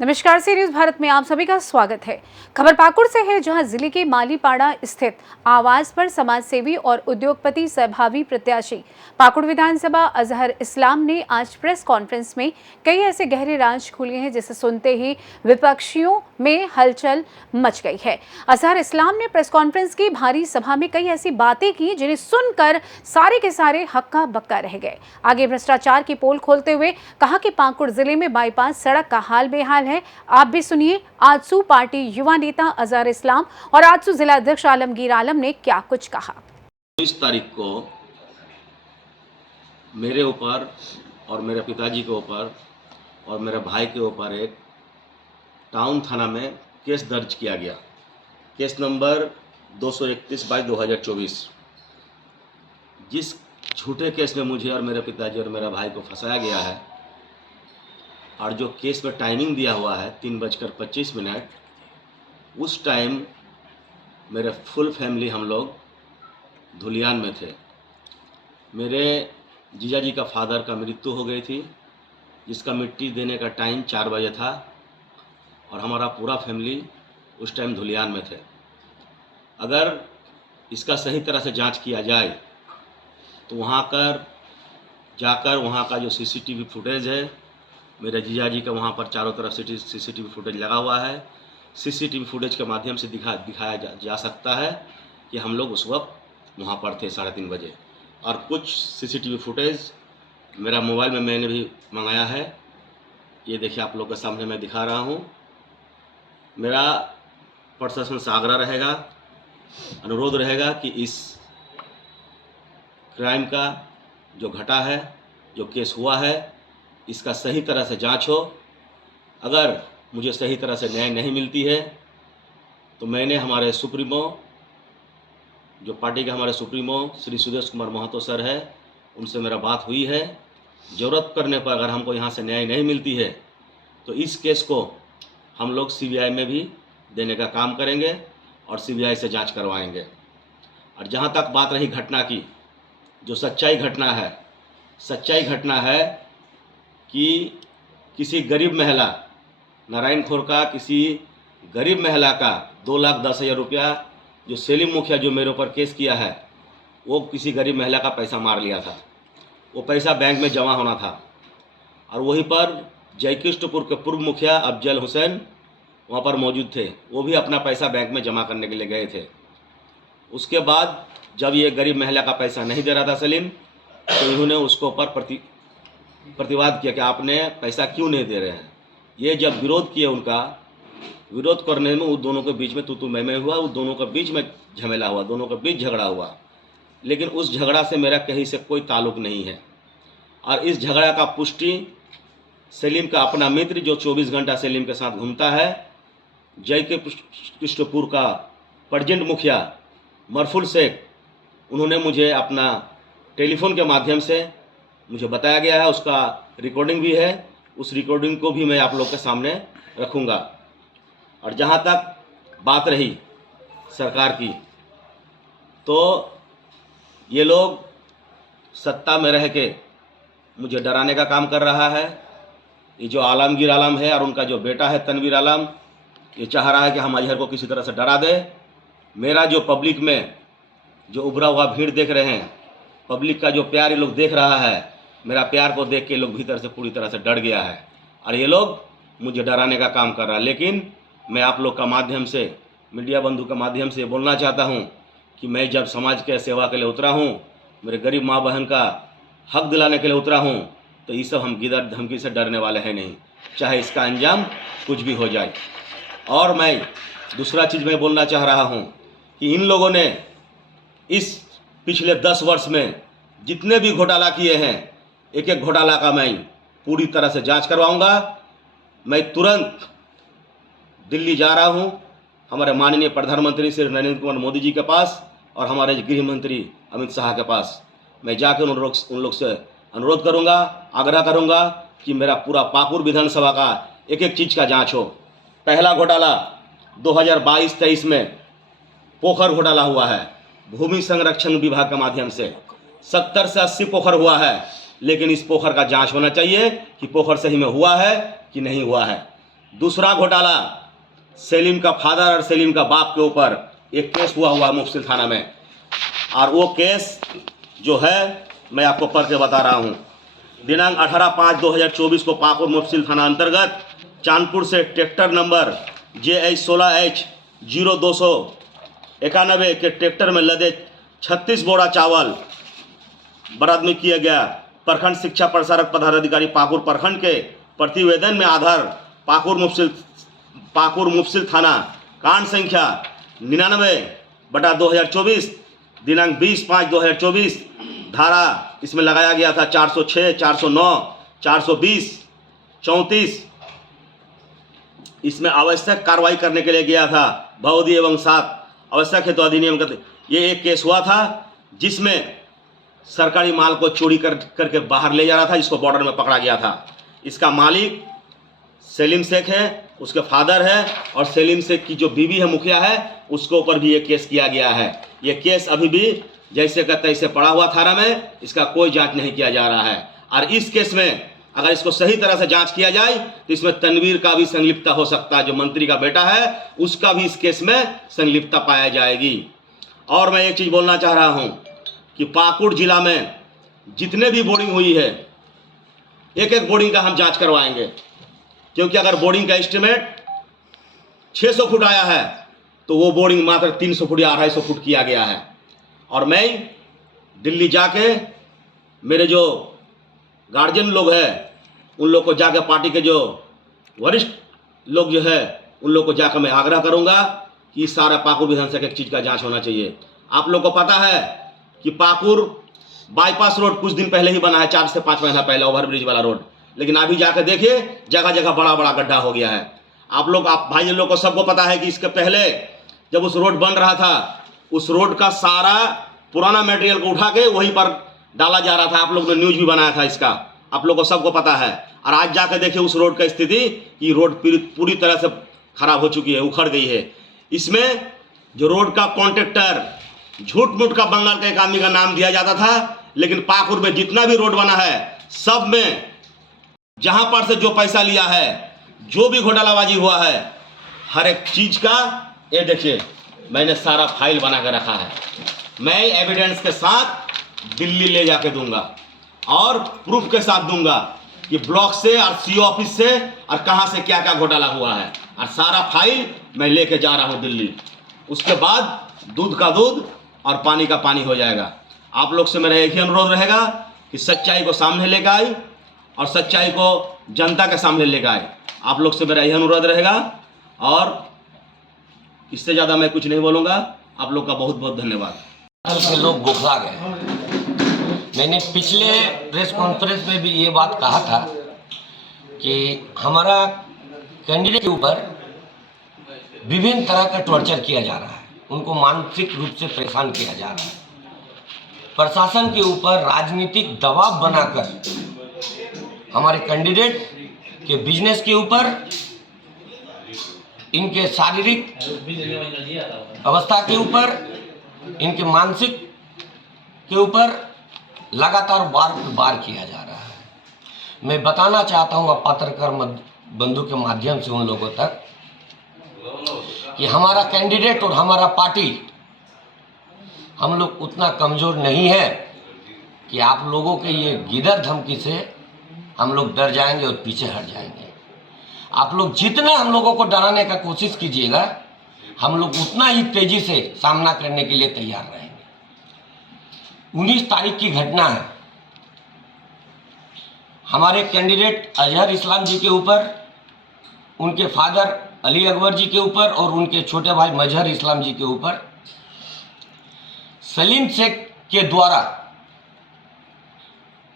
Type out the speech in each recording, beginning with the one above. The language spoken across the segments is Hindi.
नमस्कार, सी न्यूज भारत में आप सभी का स्वागत है। खबर पाकुड़ से है, जहां जिले के मालीपाड़ा स्थित आवास पर समाज सेवी और उद्योगपति सहभागी प्रत्याशी पाकुड़ विधानसभा अजहर इस्लाम ने आज प्रेस कॉन्फ्रेंस में कई ऐसे गहरे राज खोले हैं जिसे सुनते ही विपक्षियों में हलचल मच गई है। अजहर इस्लाम ने प्रेस कॉन्फ्रेंस की भारी सभा में कई ऐसी बातें की जिन्हें सुनकर सारे के सारे हक्का बक्का रह गए। आगे भ्रष्टाचार की पोल खोलते हुए कहा कि पाकुड़ जिले में बाईपास सड़क का हाल बेहाल है। आप भी सुनिए आजसू पार्टी युवा नेता अजहर इस्लाम और आजसू जिला अध्यक्ष आलमगीर आलम ने क्या कुछ कहा। 20 तारीख को मेरे ऊपर और मेरे पिताजी के ऊपर और मेरे भाई के ऊपर एक टाउन थाना में केस दर्ज किया गया। Case number 231/2024। जिस झूठे केस में मुझे और मेरे पिताजी और मेरे भाई को फंसाया गया है और जो केस में टाइमिंग दिया हुआ है 3:25, उस टाइम मेरे फुल फैमिली हम लोग धुलियान में थे। मेरे जीजा जी का फादर का मृत्यु हो गई थी, जिसका मिट्टी देने का टाइम 4 बजे था और हमारा पूरा फैमिली उस टाइम धुलियान में थे। अगर इसका सही तरह से जांच किया जाए तो वहाँ का जो सीसीटीवी फुटेज है, मेरे जीजा जी का वहाँ पर चारों तरफ सीसीटीवी फुटेज लगा हुआ है। सीसीटीवी फुटेज के माध्यम से दिखाया जा सकता है कि हम लोग उस वक्त वहाँ पर थे 3:30 बजे। और कुछ सीसीटीवी फुटेज मेरा मोबाइल में मैंने भी मंगाया है। ये देखिए, आप लोग के सामने मैं दिखा रहा हूँ। मेरा प्रशासन से आग्रह रहेगा, अनुरोध रहेगा कि इस क्राइम का जो घटा है, जो केस हुआ है, इसका सही तरह से जांच हो। अगर मुझे सही तरह से न्याय नहीं मिलती है तो मैंने हमारे सुप्रीमो, जो पार्टी के हमारे सुप्रीमो श्री सुदेश कुमार महतो सर है, उनसे मेरा बात हुई है। ज़रूरत पड़ने पर अगर हमको यहाँ से न्याय नहीं मिलती है तो इस केस को हम लोग सीबीआई में भी देने का काम करेंगे और सीबीआई से जांच करवाएंगे। और जहाँ तक बात रही घटना की, जो सच्चाई घटना है कि किसी गरीब महिला, नारायणपुर का किसी गरीब महिला का 2,10,000 रुपया जो सेलिम मुखिया जो मेरे ऊपर केस किया है, वो किसी गरीब महिला का पैसा मार लिया था। वो पैसा बैंक में जमा होना था और वहीं पर जयकृष्णपुर के पूर्व मुखिया अफजल हुसैन वहाँ पर मौजूद थे। वो भी अपना पैसा बैंक में जमा करने के लिए गए थे। उसके बाद जब ये गरीब महिला का पैसा नहीं दे रहा था सेलिम, तो इन्होंने उसके ऊपर प्रतिवाद किया कि आपने पैसा क्यों नहीं दे रहे हैं। ये जब विरोध किए, उनका विरोध करने में उन दोनों के बीच में तू मैं हुआ, उन दोनों के बीच में झमेला हुआ, दोनों के बीच झगड़ा हुआ। लेकिन उस झगड़ा से मेरा कहीं से कोई ताल्लुक नहीं है। और इस झगड़ा का पुष्टि सेलिम का अपना मित्र जो 24 घंटा सेलिम के साथ घूमता है, जय के कृष्णपुर का प्रेजेंट मुखिया मरफुल शेख, उन्होंने मुझे अपना टेलीफोन के माध्यम से मुझे बताया गया है। उसका रिकॉर्डिंग भी है, उस रिकॉर्डिंग को भी मैं आप लोग के सामने रखूँगा। और जहाँ तक बात रही सरकार की, तो ये लोग सत्ता में रह के मुझे डराने का काम कर रहा है। ये जो आलमगीर आलम है और उनका जो बेटा है तनवीर आलम, ये चाह रहा है कि हम अजहर को किसी तरह से डरा दे। मेरा जो पब्लिक में जो उभरा हुआ भीड़ देख रहे हैं, पब्लिक का जो प्यार ये लोग देख रहा है, मेरा प्यार को देख के लोग भीतर से पूरी तरह से डर गया है और ये लोग मुझे डराने का काम कर रहा है। लेकिन मैं आप लोग का माध्यम से, मीडिया बंधु का माध्यम से बोलना चाहता हूँ कि मैं जब समाज के सेवा के लिए उतरा हूँ, मेरे गरीब माँ बहन का हक दिलाने के लिए उतरा हूँ, तो ये सब हम गिदर धमकी से डरने वाले हैं नहीं, चाहे इसका अंजाम कुछ भी हो जाए। और मैं दूसरा चीज़ मैं बोलना चाह रहा हूँ कि इन लोगों ने इस पिछले 10 वर्ष में जितने भी घोटाला किए हैं, एक एक घोटाला का मैं पूरी तरह से जांच करवाऊंगा। मैं तुरंत दिल्ली जा रहा हूं, हमारे माननीय प्रधानमंत्री श्री नरेंद्र कुमार मोदी जी के पास और हमारे गृह मंत्री अमित शाह के पास। मैं जाकर उन लोग से अनुरोध करूंगा, आग्रह करूंगा कि मेरा पूरा पाकुड़ विधानसभा का एक एक चीज़ का जांच हो। पहला घोटाला 2022-23 में पोखर घोटाला हुआ है। भूमि संरक्षण विभाग के माध्यम से 70 से 80 पोखर हुआ है, लेकिन इस पोखर का जांच होना चाहिए कि पोखर सही में हुआ है कि नहीं हुआ है। दूसरा घोटाला सेलिम का फादर और सेलिम का बाप के ऊपर एक केस हुआ है मुफस्सिल थाना में, और वो केस जो है मैं आपको पढ़ के बता रहा हूँ। दिनांक 18/5/2024 को पाकुड़ मुफस्सिल थाना अंतर्गत चांदपुर से ट्रैक्टर नंबर JH16H0291 के ट्रैक्टर में लदे 36 बोरा चावल बरामद किया गया। प्रखंड शिक्षा प्रसारक पदाधिकारी पाकुड़ प्रखंड के प्रतिवेदन में आधार पाकुड़ मुफस्सिल थाना कांड संख्या 99/2024 दिनांक 20/5/2024 धारा इसमें लगाया गया था 406, 409, 420, 34। इसमें आवश्यक कार्रवाई करने के लिए गया था। भवोदी एवं 7 आवश्यक हेतु अधिनियम का ये एक केस हुआ था जिसमें सरकारी माल को चोरी करके बाहर ले जा रहा था, जिसको बॉर्डर में पकड़ा गया था। इसका मालिक सेलिम शेख है, उसके फादर है, और सेलिम शेख की जो बीवी है मुखिया है, उसके ऊपर भी ये केस किया गया है। ये केस अभी भी जैसे का तैसे पड़ा हुआ थाना में, इसका कोई जांच नहीं किया जा रहा है। और इस केस में अगर इसको सही तरह से जांच किया जाए तो इसमें तनवीर का भी संलिप्तता हो सकता है, जो मंत्री का बेटा है उसका भी इस केस में संलिप्तता पाया जाएगी। और मैं एक चीज़ बोलना चाह रहा हूँ कि पाकुड़ जिला में जितने भी बोर्डिंग हुई है, एक एक बोर्डिंग का हम जांच करवाएंगे, क्योंकि अगर बोर्डिंग का एस्टिमेट 600 फुट आया है तो वो बोर्डिंग मात्र 300 फुट या 250 फुट किया गया है। और मैं दिल्ली जाके मेरे जो गार्जियन लोग हैं उन लोग को जाकर, पार्टी के जो वरिष्ठ लोग जो है उन लोग को जाकर मैं आग्रह करूंगा कि सारा पाकुड़ विधानसभा की एक चीज़ का जांच होना चाहिए। आप लोग को पता है कि पाकुड़ बाईपास रोड कुछ दिन पहले ही बना है, 4 से 5 महीना पहले, ओवरब्रिज वाला रोड, लेकिन अभी जाकर देखिए जगह जगह बड़ा बड़ा गड्ढा हो गया है। आप भाई लोग को सबको पता है कि इसके पहले जब उस रोड बन रहा था, उस रोड का सारा पुराना मटेरियल को उठा के वहीं पर डाला जा रहा था। आप लोग ने न्यूज भी बनाया था इसका, आप लोग को सबको पता है। और आज जाकर देखिए उस रोड का स्थिति कि रोड पूरी तरह से खराब हो चुकी है, उखड़ गई है। इसमें जो रोड का कॉन्ट्रैक्टर झूठ मूठ का बंगाल का एक आदमी का नाम दिया जाता था, लेकिन पाकुड़ में जितना भी रोड बना है सब में जहां पर से जो पैसा लिया है, जो भी घोटालाबाजी हुआ है, हर एक चीज का ये देखिए मैंने सारा फाइल बना कर रखा है। मैं एविडेंस के साथ दिल्ली ले जाके दूंगा और प्रूफ के साथ दूंगा कि ब्लॉक से और सीओ ऑफिस से और कहां से क्या क्या घोटाला हुआ है, और सारा फाइल मैं लेके जा रहा हूं दिल्ली। उसके बाद दूध का दूध और पानी का पानी हो जाएगा। आप लोग से मेरा एक ही अनुरोध रहेगा कि सच्चाई को सामने लेकर आए और सच्चाई को जनता के सामने लेकर आए। आप लोग से मेरा यह अनुरोध रहेगा और इससे ज़्यादा मैं कुछ नहीं बोलूँगा। आप लोग का बहुत बहुत धन्यवाद। के लोग बौखला गए। मैंने पिछले प्रेस कॉन्फ्रेंस में भी ये बात कहा था कि हमारा कैंडिडेट के ऊपर विभिन्न तरह का टॉर्चर किया जा रहा है, उनको मानसिक रूप से परेशान किया जा रहा है। प्रशासन के ऊपर राजनीतिक दबाव बनाकर हमारे कैंडिडेट के बिजनेस के ऊपर, इनके शारीरिक अवस्था के ऊपर, इनके मानसिक के ऊपर लगातार बार किया जा रहा है। मैं बताना चाहता हूँ पत्रकार बंधु के माध्यम से उन लोगों तक कि हमारा कैंडिडेट और हमारा पार्टी, हम लोग उतना कमज़ोर नहीं है कि आप लोगों के ये गिदर धमकी से हम लोग डर जाएंगे और पीछे हट जाएंगे। आप लोग जितना हम लोगों को डराने का कोशिश कीजिएगा, हम लोग उतना ही तेजी से सामना करने के लिए तैयार रहेंगे। 19 तारीख की घटना है, हमारे कैंडिडेट अजहर इस्लाम जी के ऊपर, उनके फादर अली अकबर जी के ऊपर और उनके छोटे भाई मजहर इस्लाम जी के ऊपर सलीम शेख के द्वारा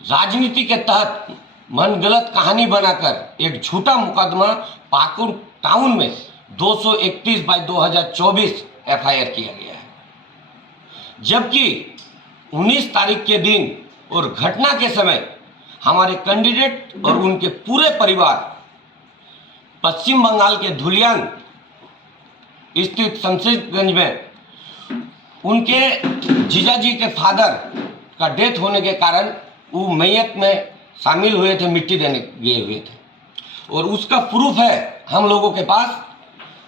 राजनीति के तहत मन गलत कहानी बनाकर एक झूठा मुकदमा पाकुड़ टाउन में 231/2024 एफआईआर किया गया है, जबकि 19 तारीख के दिन और घटना के समय हमारे कैंडिडेट और उनके पूरे परिवार पश्चिम बंगाल के धुलियान स्थित शमशेरगंज में उनके जीजाजी के फादर का डेथ होने के कारण वो मैयत में शामिल हुए थे, मिट्टी देने गए हुए थे, और उसका प्रूफ है हम लोगों के पास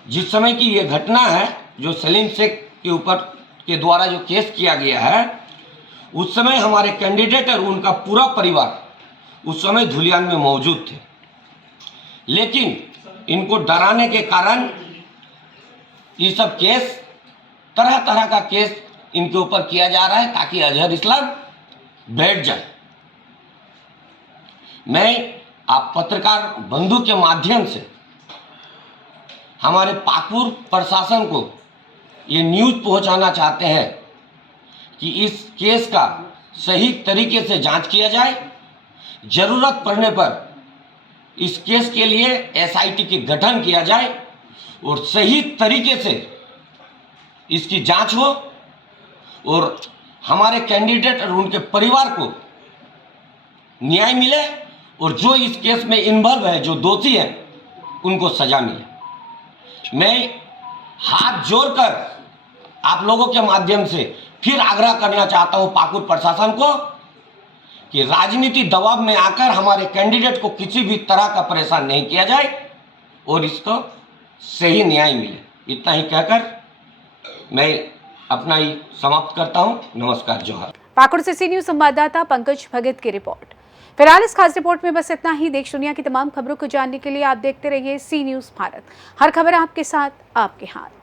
जिस समय की ये घटना है, जो सलीम शेख के ऊपर के द्वारा जो केस किया गया है, उस समय हमारे कैंडिडेट और उनका पूरा परिवार उस समय धुलियान में मौजूद थे। लेकिन इनको डराने के कारण ये सब केस, तरह तरह का केस इनके ऊपर किया जा रहा है ताकि अजहर इस्लाम बैठ जाए। मैं आप पत्रकार बंधु के माध्यम से हमारे पाकुड़ प्रशासन को ये न्यूज़ पहुंचाना चाहते हैं कि इस केस का सही तरीके से जांच किया जाए। ज़रूरत पड़ने पर इस केस के लिए एसआईटी की गठन किया जाए और सही तरीके से इसकी जांच हो और हमारे कैंडिडेट और उनके परिवार को न्याय मिले और जो इस केस में इन्वॉल्व है, जो दोषी है, उनको सजा मिले। मैं हाथ जोड़कर आप लोगों के माध्यम से फिर आग्रह करना चाहता हूं पाकुड़ प्रशासन को कि राजनीति दबाव में आकर हमारे कैंडिडेट को किसी भी तरह का परेशान नहीं किया जाए और इसको सही न्याय मिले। इतना ही कहकर मैं अपना ही समाप्त करता हूं। नमस्कार, जोहार। पाकुड़ से सी न्यूज संवाददाता पंकज भगत की रिपोर्ट। फिलहाल इस खास रिपोर्ट में बस इतना ही। देश दुनिया की तमाम खबरों को जानने के लिए आप देखते रहिए सी न्यूज भारत। हर खबर आपके साथ, आपके हाथ।